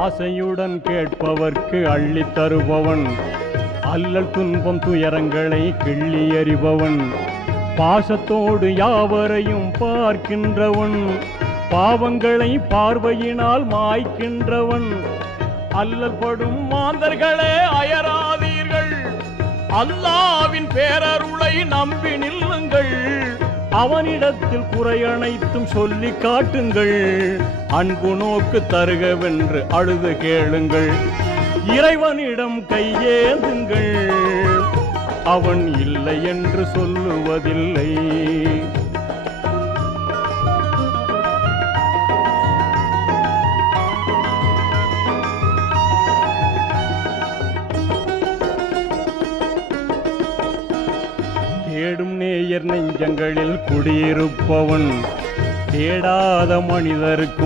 ஆசையுடன் கேட்பவர்க்கு அள்ளித் தருபவன், அல்லல் துன்பம் துயரங்களை கிள்ளி எறிபவன், பாசத்தோடு யாவரையும் பார்க்கின்றவன், பாவங்களை பார்வையினால் மாய்க்கின்றவன், அல்லல் படும் மாந்தர்களே அயராதீர்கள், அல்லாவின் பேரருளை நம்பி நில்லுங்கள், அவனிடத்தில் குறையனைத்தும் சொல்லி காட்டுங்கள், அன்பு நோக்கு தருகவென்று அழுது கேளுங்கள், இறைவனிடம் கையேந்துங்கள், அவன் இல்லை என்று சொல்லுவதில்லை. தேடும் நேயர் நெஞ்சங்களில் குடியிருப்பவன், தேடாத மனிதருக்கும்